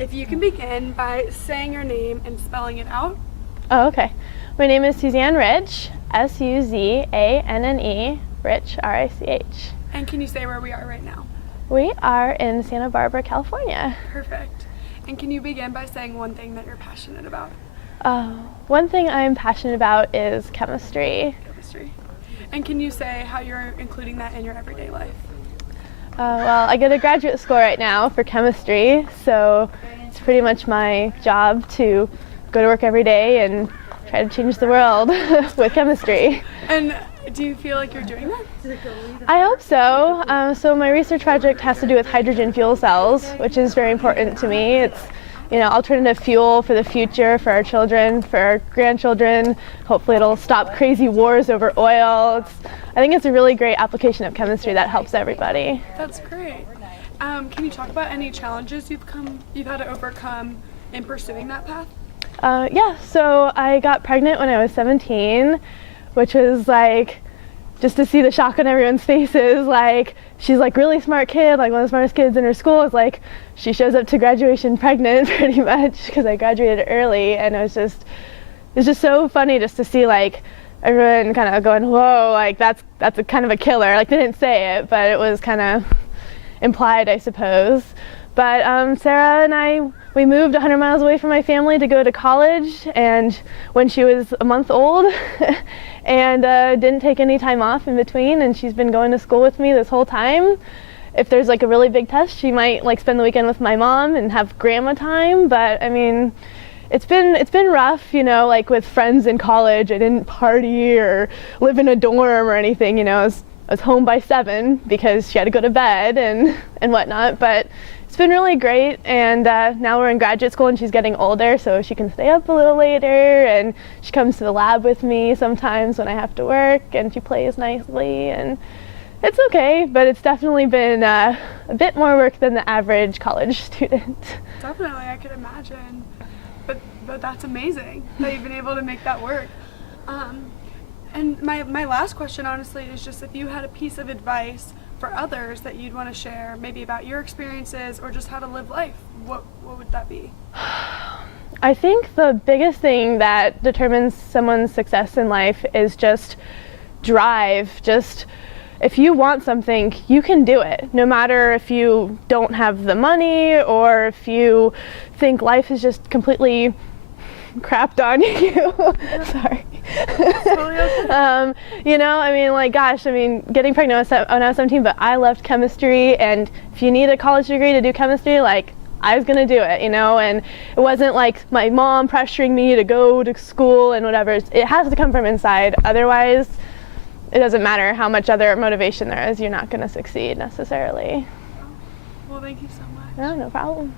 If you can begin by saying your name and spelling it out. Oh, okay. My name is Suzanne Rich, Suzanne, Rich, Rich. And can you say where we are right now? We are in Santa Barbara, California. Perfect. And can you begin by saying one thing that you're passionate about? One thing I'm passionate about is chemistry. Chemistry. And can you say how you're including that in your everyday life? Well, I go to graduate school right now for chemistry, so it's pretty much my job to go to work every day and try to change the world with chemistry. And do you feel like you're doing that? I hope so. So my research project has to do with hydrogen fuel cells, which is very important to me. It's, alternative fuel for the future, for our children, for our grandchildren. Hopefully it'll stop crazy wars over oil. I think it's a really great application of chemistry that helps everybody. That's great. Can you talk about any challenges you've had to overcome in pursuing that path? Yeah, so I got pregnant when I was 17, which was like, just to see the shock on everyone's faces, like, she's like really smart kid, like one of the smartest kids in her school. It's like, she shows up to graduation pregnant pretty much, because I graduated early, and it was just so funny just to see like everyone kind of going, whoa, like that's a kind of a killer. Like they didn't say it, but it was kind of implied, I suppose. But Sarah and I, we moved 100 miles away from my family to go to college, and when she was a month old, and didn't take any time off in between, and she's been going to school with me this whole time. If there's like a really big test, she might like spend the weekend with my mom and have grandma time, but I mean, it's been rough, like with friends in college. I didn't party or live in a dorm or anything, I was home by 7 because she had to go to bed and whatnot, but it's been really great. And now we're in graduate school and she's getting older, so she can stay up a little later, and she comes to the lab with me sometimes when I have to work, and she plays nicely, and it's okay, but it's definitely been a bit more work than the average college student. Definitely, I could imagine. But that's amazing that you've been able to make that work. And my last question, honestly, is just if you had a piece of advice for others that you'd want to share, maybe about your experiences or just how to live life, what would that be? I think the biggest thing that determines someone's success in life is just drive. Just if you want something, you can do it, no matter if you don't have the money or if you think life is just completely crapped on you. Sorry. Totally okay. Getting pregnant when I was 17, but I loved chemistry, and if you need a college degree to do chemistry, like, I was gonna do it, and it wasn't like my mom pressuring me to go to school and whatever. It has to come from inside, otherwise it doesn't matter how much other motivation there is, you're not gonna succeed necessarily. Well, thank you so much. No problem.